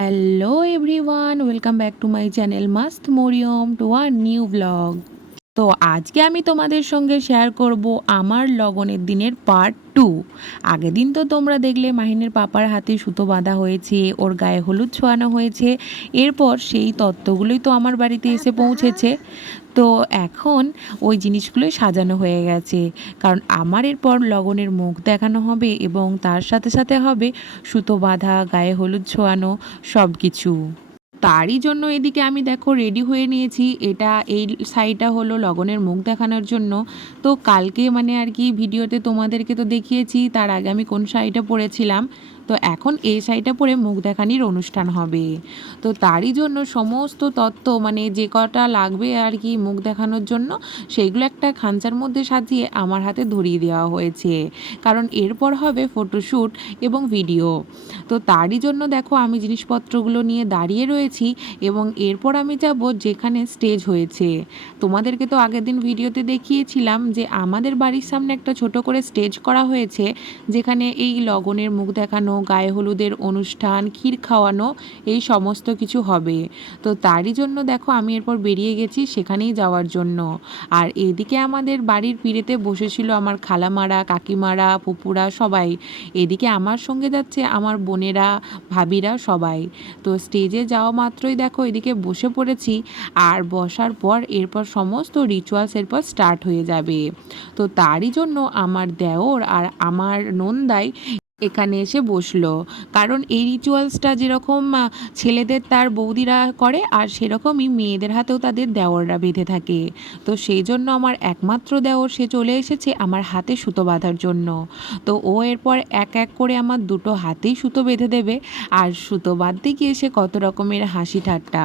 Hello everyone welcome back to my channel মাস্ত Mariyam to our new blog তো আজকে আমি তোমাদের সঙ্গে শেয়ার করব আমার লগনের দিনের পার্ট টু আগের দিন তো তোমরা দেখলে মাহিনের পাপার হাতে সুতো বাঁধা হয়েছে ওর গায়ে হলুদ ছোঁয়ানো হয়েছে এরপর সেই তত্ত্বগুলোই তো আমার বাড়িতে এসে পৌঁছেছে। তো এখন ওই জিনিসগুলোই সাজানো হয়ে গেছে। কারণ আমার এরপর লগনের মুখ দেখানো হবে এবং তার সাথে সাথে হবে সুতো বাঁধা, গায়ে হলুদ ছোঁয়ানো সব কিছু তারই জন্য এদিকে আমি দেখো রেডি হয়ে নিয়েছি। এটা এই শাড়িটা হলো লগনের মুখ দেখানোর জন্য। তো কালকে মানে আর কি ভিডিওতে তোমাদেরকে তো দেখিয়েছি, তার আগে আমি কোন শাড়িটা পরেছিলাম তো এখন এই শাড়িটা পরে মুখ দেখানির অনুষ্ঠান হবে। তো তারই জন্য সমস্ত তত্ত্ব মানে যে কটা লাগবে আর কি মুখ দেখানোর জন্য, সেইগুলো একটা খাঞ্চার মধ্যে সাজিয়ে আমার হাতে ধরিয়ে দেওয়া হয়েছে। কারণ এরপর হবে ফটোশ্যুট এবং ভিডিও। তো তারই জন্য দেখো আমি জিনিসপত্রগুলো নিয়ে দাঁড়িয়ে রয়েছি এবং এরপর আমি যাব যেখানে স্টেজ হয়েছে। তোমাদেরকে তো আগের দিন ভিডিওতে দেখিয়েছিলাম যে আমাদের বাড়ির সামনে একটা ছোট করে স্টেজ করা হয়েছে, যেখানে এই লগনের মুখ দেখানো গায়ে হলুদের অনুষ্ঠান, ক্ষীর খাওয়ানো, এই সমস্ত কিছু হবে। তো তারই জন্য দেখো আমি এরপর বেরিয়ে গেছি সেখানেই যাওয়ার জন্য। আর এদিকে আমাদের বাড়ির পিড়েতে বসেছিল আমার খালামারা, কাকিমারা পুপুরা সবাই। এদিকে আমার সঙ্গে যাচ্ছে আমার বোনেরা, ভাবিরা সবাই। তো স্টেজে যাওয়া মাত্রই দেখো এদিকে বসে পড়েছি। আর বসার পর এরপর সমস্ত রিচুয়ালস এরপর স্টার্ট হয়ে যাবে। তো তারই জন্য আমার দেওর আর আমার নন্দাই এখানে এসে বসল। কারণ এই রিচুয়ালসটা যেরকম ছেলেদের তার বৌদিরা করে, আর সেরকমই মেয়েদের হাতেও তাদের দেওররা বেঁধে থাকে। তো সেই জন্য আমার একমাত্র দেওর, সে চলে এসেছে আমার হাতে সুতো বাঁধার জন্য। তো ও এরপর এক এক করে আমার দুটো হাতেই সুতো বেঁধে দেবে। আর সুতো বাঁধতে গিয়ে সে কত রকমের হাসি ঠাট্টা।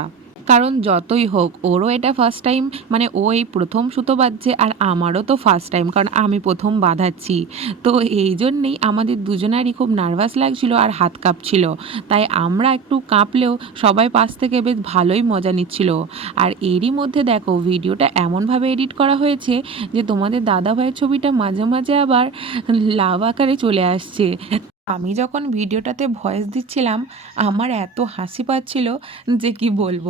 কারণ যতই হোক, ওরও এটা ফার্স্ট টাইম মানে ও এই প্রথম সুতো বাঁধছে আর আমারও তো ফার্স্ট টাইম কারণ আমি প্রথম বাঁধাচ্ছি। তো এই জন্যেই আমাদের দুজনারই খুব নার্ভাস লাগছিল আর হাত কাঁপছিল। তাই আমরা একটু কাঁপলেও সবাই পাশ থেকে বেশ ভালোই মজা নিচ্ছিল। আর এরই মধ্যে দেখো, ভিডিওটা এমনভাবে এডিট করা হয়েছে যে তোমাদের দাদা ভাইয়ের ছবিটা মাঝে মাঝে আবার লাভ আকারে চলে আসছে। আমি যখন ভিডিওটাতে ভয়েস দিচ্ছিলাম, আমার এত হাসি পাচ্ছিল যে কি বলব?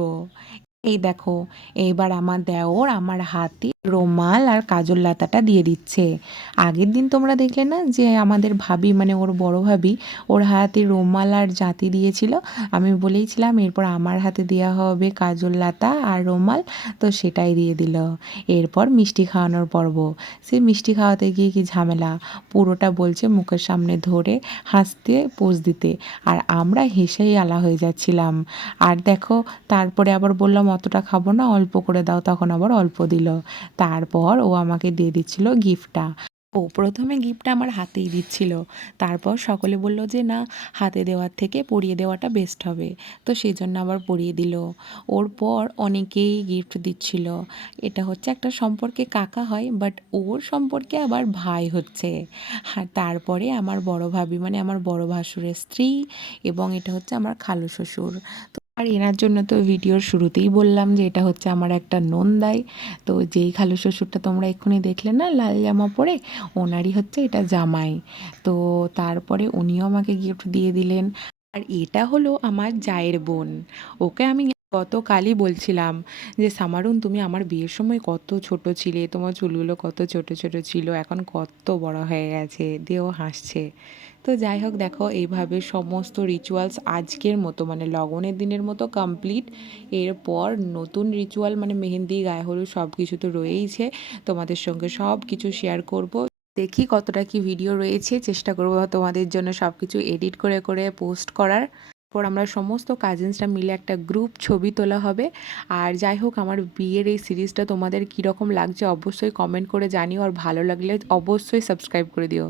এই দেখো, এবার আমার দেওর আমার হাতে রুমাল আর কাজল লাতাটা দিয়ে দিচ্ছে। আগের দিন তোমরা দেখলে না যে আমাদের ভাবি মানে ওর বড় ভাবি, ওর হাতে রুমাল আর জাতি দিয়েছিল। আমি বলেইছিলাম, এরপর আমার হাতে দেওয়া হবে কাজল লাতা আর রুমাল। তো সেটাই দিয়ে দিল। এরপর মিষ্টি খাওয়ানোর পর্ব। সে মিষ্টি খাওয়াতে গিয়ে কি ঝামেলা? পুরোটা বলছে মুখের সামনে ধরে হাসতে, পোজ দিতে। আর আমরা হেসেই আলা হয়ে যাচ্ছিলাম। আর দেখো, তারপরে আবার বললাম, অতটা খাব না, অল্প করে দাও। তখন আবার অল্প দিল। তারপর ও আমাকে দিয়ে দিচ্ছিল গিফটটা। ও প্রথমে গিফটটা আমার হাতেই দিচ্ছিল। তারপর সকলে বলল যে, না, হাতে দেওয়ার থেকে পরিয়ে দেওয়াটা বেস্ট হবে। তো সেই জন্য আবার পরিয়ে দিল। ওর পর অনেকেই গিফট দিচ্ছিল। এটা হচ্ছে একটা সম্পর্কে কাকা হয় বাট ওর সম্পর্কে আবার ভাই হচ্ছে। আর তারপরে আমার বড় ভাবি মানে আমার বড় ভাসুরের স্ত্রী, এবং এটা হচ্ছে আমার খালু শ্বশুর। তো আর এনার জন্য তো ভিডিওর শুরুতেই বললাম যে এটা হচ্ছে আমার একটা নন্দাই। তো যেই খালু শ্বশুরটা তোমরা এক্ষুনি দেখলে না, লাল জামা পরে, ওনারই হচ্ছে এটা জামাই। তো তারপরে উনিও আমাকে গিফট দিয়ে দিলেন। আর এটা হলো আমার জায়ের বোন। ওকে আমি গতকালই বলছিলাম যে, সামারুন, তুমি আমার বিয়ের সময় কত ছোট ছিলে, তোমার চুলগুলো কত ছোট ছোট ছিল, এখন কত বড় হয়ে গেছে। দিয়েও হাসছে। তো যাই হোক, দেখো, এইভাবে সমস্ত রিচুয়ালস আজকের মতো মানে লগনের দিনের মতো কমপ্লিট এরপর নতুন রিচুয়াল মানে মেহেন্দি, গায়ে হলুদ সব কিছু তো রয়েইছে। তোমাদের সঙ্গে সব কিছু শেয়ার করব। দেখি কতটা কি ভিডিও রয়েছে, চেষ্টা করব তোমাদের জন্য সব কিছু এডিট করে করে পোস্ট করার। পর আমরা সমস্ত কাজিনসরা মিলে একটা গ্রুপ ছবি তোলা হবে। আর যাই হোক, আমার বিয়ের এই সিরিজটা তোমাদের কীরকম লাগছে অবশ্যই কমেন্ট করে জানিও। আর ভালো লাগলে অবশ্যই সাবস্ক্রাইব করে দিও।